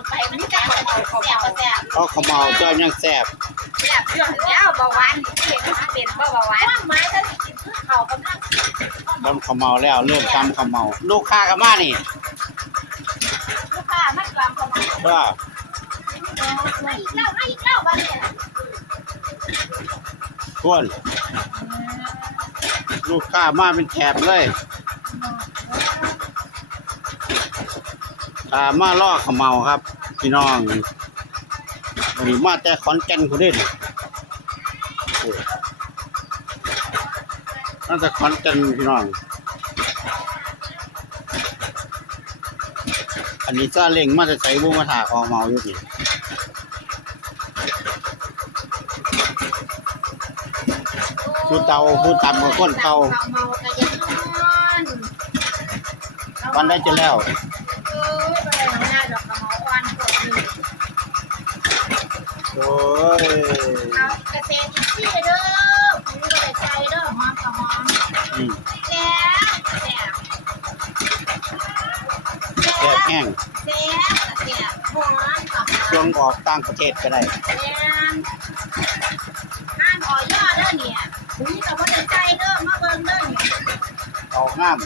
นไปมันแซ่บแซ่บ เพราะเขาเมาเจ้ายังแซ่บ แซ่บเรื่องแล้วเบาหวานที่เห็นมันเป็นเบาหวานไม้ถ้ากินพืชเขากำลัง เริ่มเขาเมาแล้วเริ่มทำเขาเมาลูกค้ากันมานี่ ลูกค้าไม่กลับเขามา ก็ ไม่อีกแล้วบ้านเนี่ย ทวนลูกค้ามาเป็นแถบเลยมาล่อเขาเมาครับพี่น้องหรือมาแต่ขอนแก่นคนเด่นน่าจะขอนแก่นพี่น้องอันนี้ซาเล้งมาจะใส่บุ้งมาถาของเมาอยู่นี่ผู้เตาผู้ตำกับคนเตาวันได้จะแล้วโอ้ย เกษตรอินทรีย์เด้อผมก็ได้ใจเด้อหอมกับหอมแซ่บ แซ่บแห้ง แซ่บหอมกับ ช่วงออกต่างประเทศก็ได้ แซ่บห้ามอ่อย่อเด้อเนี่ยผมก็บ่ได้ใจเด้อมาเบิ่งเด้อเนี่ย เอางาม